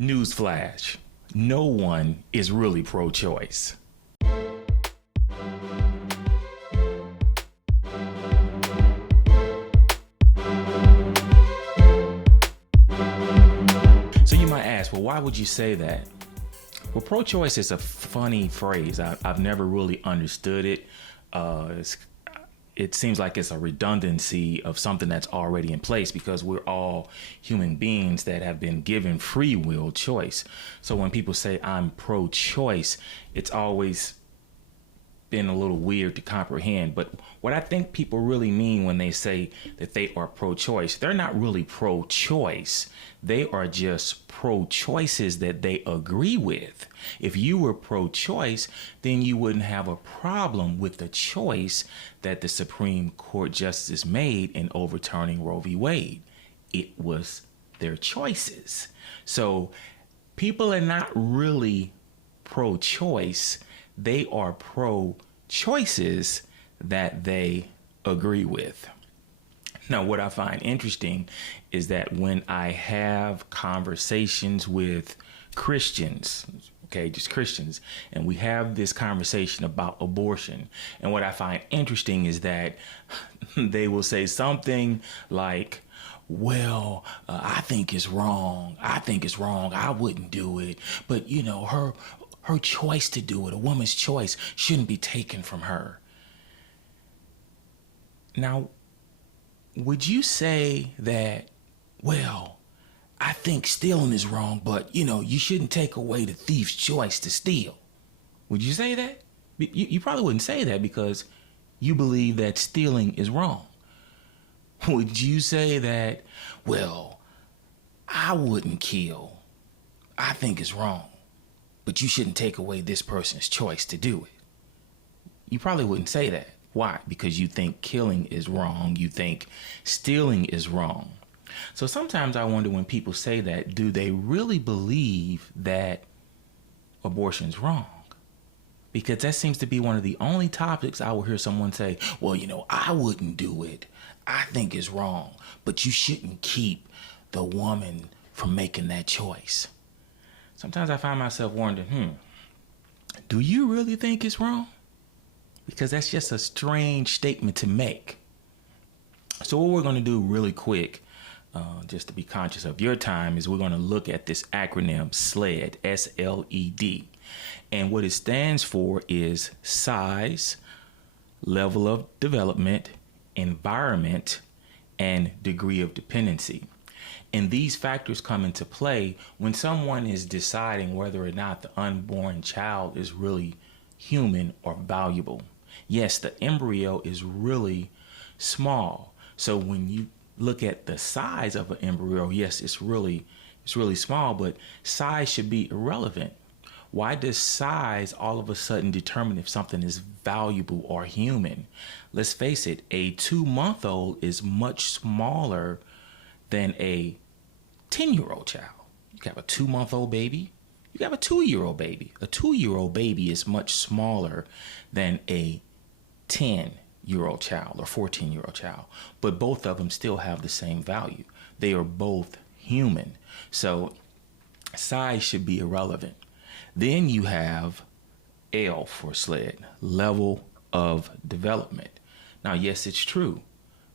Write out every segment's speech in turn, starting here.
Newsflash, no one is really pro-choice. So you might ask, well, why would you say that? Well, pro-choice is a funny phrase. I've never really understood it. It seems like it's a redundancy of something that's already in place because we're all human beings that have been given free will choice. So when people say I'm pro-choice, it's always been a little weird to comprehend. But what I think people really mean when they say that they are pro-choice, they're not really pro-choice. They are just pro-choices that they agree with. If you were pro-choice, then you wouldn't have a problem with the choice that the Supreme Court justice made in overturning Roe v. Wade. It was their choices. So people are not really pro-choice. They are pro-choices that they agree with. Now, what I find interesting is that when I have conversations with Christians, okay, just Christians, and we have this conversation about abortion, and what I find interesting is that they will say something like, well, I think it's wrong. I think it's wrong. I wouldn't do it. But, you know, her choice to do it, a woman's choice, shouldn't be taken from her. Now, would you say that, well, I think stealing is wrong, but, you know, you shouldn't take away the thief's choice to steal? Would you say that? You probably wouldn't say that because you believe that stealing is wrong. Would you say that, well, I wouldn't kill. I think it's wrong, but you shouldn't take away this person's choice to do it? You probably wouldn't say that. Why? Because you think killing is wrong. You think stealing is wrong. So sometimes I wonder when people say that, do they really believe that abortion's wrong? Because that seems to be one of the only topics I will hear someone say, well, you know, I wouldn't do it. I think it's wrong, but you shouldn't keep the woman from making that choice. Sometimes I find myself wondering, do you really think it's wrong? Because that's just a strange statement to make. So what we're going to do really quick, just to be conscious of your time, is we're going to look at this acronym SLED, S-L-E-D. And what it stands for is size, level of development, environment, and degree of dependency. And these factors come into play when someone is deciding whether or not the unborn child is really human or valuable. Yes, the embryo is really small. So when you look at the size of an embryo, yes, it's really small, but size should be irrelevant. Why does size all of a sudden determine if something is valuable or human? Let's face it, a 2-month-old is much smaller than a 10-year-old child. You have a 2-month-old baby. You have a 2-year-old baby. A 2-year-old baby is much smaller than a 10-year-old child or 14-year-old child. But both of them still have the same value. They are both human. So size should be irrelevant. Then you have L for SLED, level of development. Now, yes, it's true.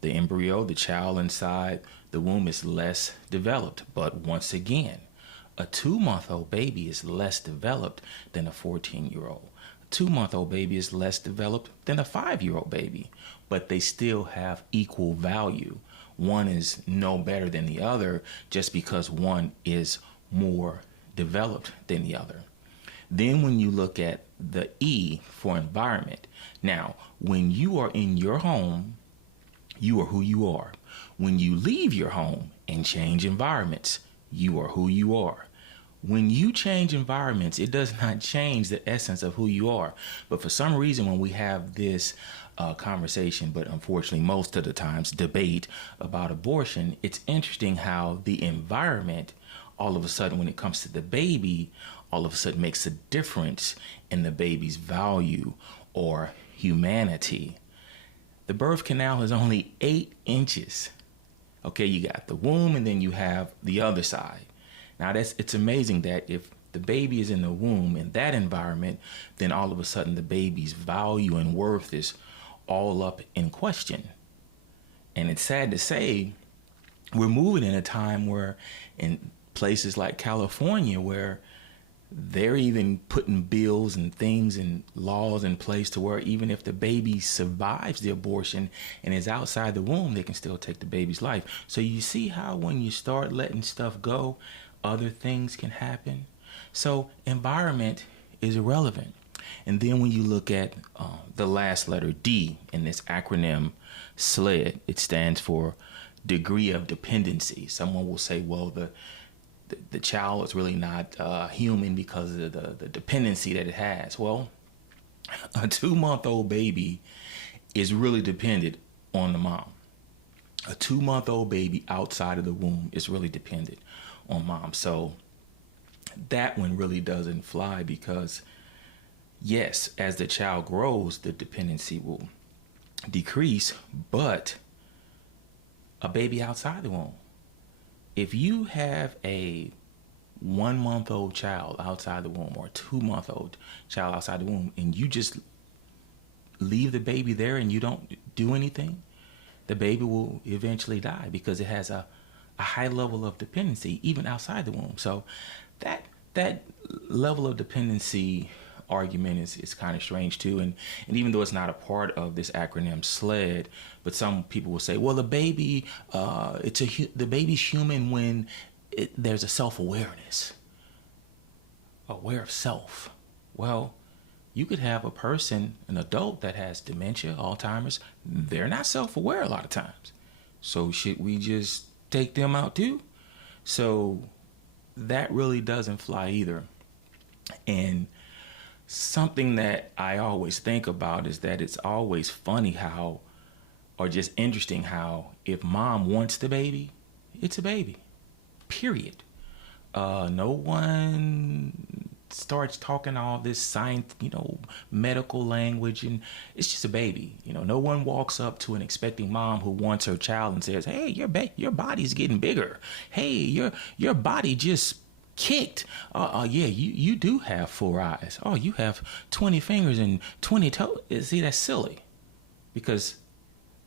The embryo, the child inside the womb, is less developed. But once again, a 2-month-old baby is less developed than a 14-year-old. A 2-month-old baby is less developed than a 5-year-old baby, but they still have equal value. One is no better than the other just because one is more developed than the other. Then when you look at the E for environment, now, when you are in your home, you are who you are. When you leave your home and change environments, you are who you are. When you change environments, it does not change the essence of who you are. But for some reason, when we have this conversation, but unfortunately most of the times debate about abortion, it's interesting how the environment, all of a sudden when it comes to the baby, all of a sudden makes a difference in the baby's value or humanity. The birth canal is only 8 inches. Okay, you got the womb and then you have the other side. Now it's amazing that if the baby is in the womb in that environment, then all of a sudden the baby's value and worth is all up in question. And it's sad to say we're moving in a time where in places like California where they're even putting bills and things and laws in place to where even if the baby survives the abortion and is outside the womb, they can still take the baby's life. So you see how when you start letting stuff go, other things can happen. So environment is irrelevant. And then when you look at the last letter D in this acronym SLED, it stands for degree of dependency. Someone will say, well, the child is really not human because of the dependency that it has. Well, a 2-month-old baby is really dependent on the mom. A 2-month-old baby outside of the womb is really dependent on mom. So that one really doesn't fly because, yes, as the child grows, the dependency will decrease, but a baby outside the womb, if you have a 1-month-old child outside the womb or a 2-month-old child outside the womb and you just leave the baby there and you don't do anything, the baby will eventually die because it has a high level of dependency even outside the womb. So that level of dependency argument is kind of strange too, and even though it's not a part of this acronym SLED, but some people will say, well, the baby the baby's human when there's a self-awareness, aware of self. Well, you could have a person, an adult that has dementia, Alzheimer's, they're not self-aware a lot of times. So should we just take them out too? So that really doesn't fly either. And something that I always think about is that it's always funny how, or just interesting how, if mom wants the baby, it's a baby, period. No one starts talking all this science, medical language, and it's just a baby. No one walks up to an expecting mom who wants her child and says, hey, your body's getting bigger. Hey, your body just kicked. Yeah, you do have 4 eyes. Oh, you have 20 fingers and 20 toes. See, that's silly because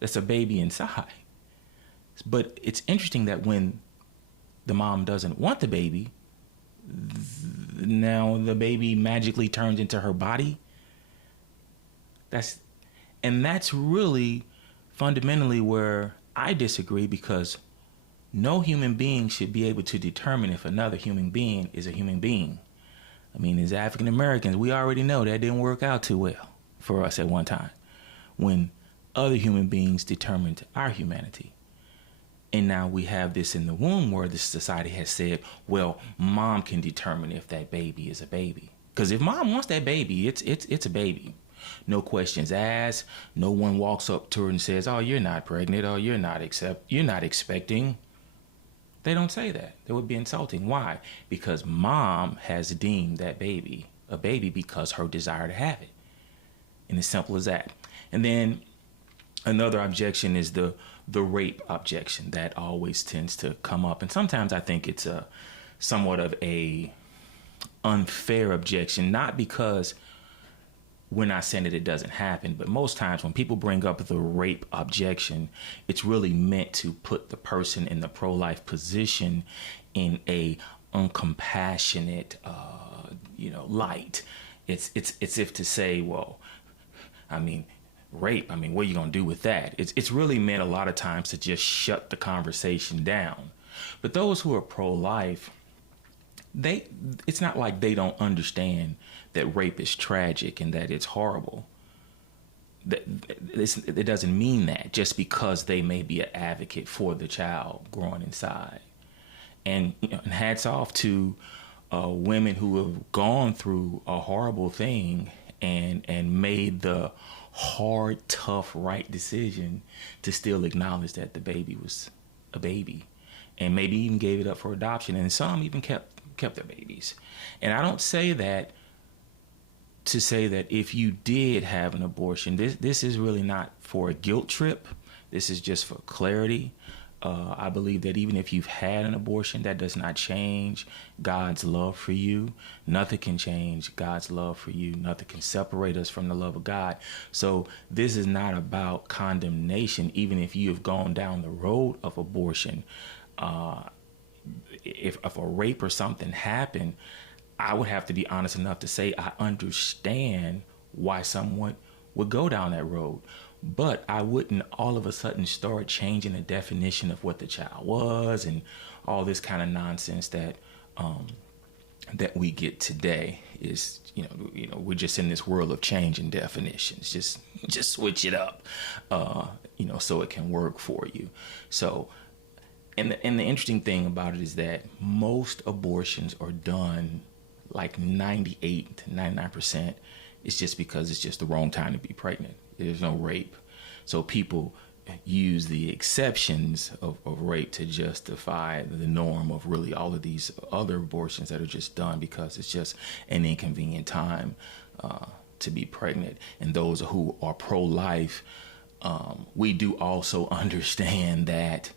that's a baby inside. But it's interesting that when the mom doesn't want the baby, now the baby magically turns into her body. That's really fundamentally where I disagree, because no human being should be able to determine if another human being is a human being. I mean, as African Americans, we already know that didn't work out too well for us at one time when other human beings determined our humanity. And now we have this in the womb where the society has said, well, mom can determine if that baby is a baby. Because if mom wants that baby, it's a baby. No questions asked. No one walks up to her and says, oh, you're not pregnant, or you're not expecting. They don't say that. That would be insulting. Why? Because mom has deemed that baby a baby because her desire to have it. And as simple as that. And then another objection is the rape objection that always tends to come up. And sometimes I think it's somewhat of a unfair objection, not because we're not saying that it doesn't happen, but most times when people bring up the rape objection, it's really meant to put the person in the pro-life position in a uncompassionate, light. It's if to say, well, I mean, rape, what are you going to do with that? It's really meant a lot of times to just shut the conversation down. But those who are pro-life, it's not like they don't understand that rape is tragic and that it's horrible. It doesn't mean that just because they may be an advocate for the child growing inside. And hats off to women who have gone through a horrible thing and made the hard, tough, right decision to still acknowledge that the baby was a baby, and maybe even gave it up for adoption, and some even kept their babies. And I don't say that to say that if you did have an abortion, this is really not for a guilt trip. This is just for clarity. I believe that even if you've had an abortion, that does not change God's love for you. Nothing can change God's love for you. Nothing can separate us from the love of God. So this is not about condemnation. Even if you have gone down the road of abortion, if a rape or something happened, I would have to be honest enough to say I understand why someone would go down that road. But I wouldn't all of a sudden start changing the definition of what the child was and all this kind of nonsense that that we get today. Is we're just in this world of changing definitions. Just switch it up, so it can work for you. So, and the interesting thing about it is that most abortions are done like 98 to 99%. It's just because it's just the wrong time to be pregnant. There's no rape. So people use the exceptions of rape to justify the norm of really all of these other abortions that are just done because it's just an inconvenient time to be pregnant. And those who are pro-life, we do also understand that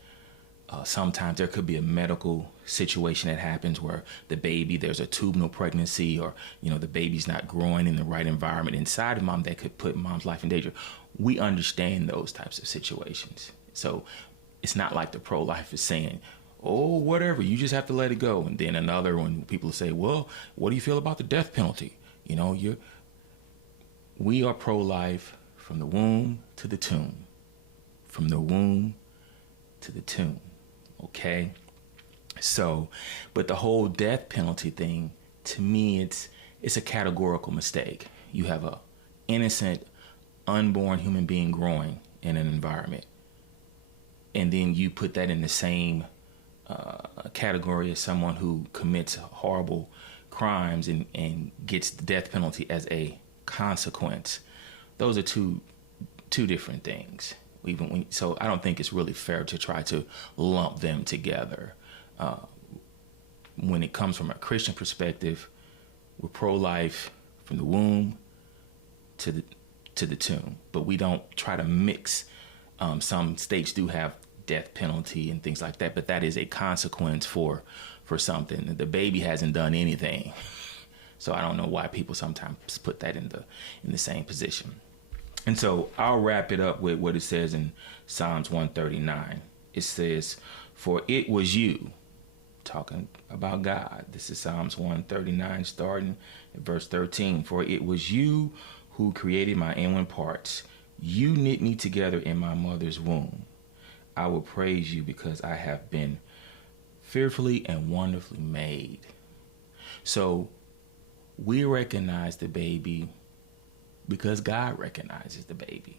sometimes there could be a medical situation that happens where there's a tubal pregnancy, or the baby's not growing in the right environment inside of mom that could put mom's life in danger. We understand those types of situations. So it's not like the pro-life is saying, oh, whatever, you just have to let it go. And then another one, people say, well, what do you feel about the death penalty? We are pro-life from the womb to the tomb. From the womb to the tomb. Okay? So, but the whole death penalty thing, to me, it's a categorical mistake. You have a innocent, unborn human being growing in an environment, and then you put that in the same category as someone who commits horrible crimes and gets the death penalty as a consequence. Those are two different things. So I don't think it's really fair to try to lump them together. When it comes from a Christian perspective, we're pro-life from the womb to the tomb, but we don't try to mix. Some states do have death penalty and things like that, but that is a consequence for something. The baby hasn't done anything, so I don't know why people sometimes put that in the same position. And so I'll wrap it up with what it says in Psalms 139. It says, "For it was you," talking about God. This is Psalms 139, starting at verse 13. "For it was you who created my inward parts. You knit me together in my mother's womb. I will praise you because I have been fearfully and wonderfully made." So we recognize the baby because God recognizes the baby.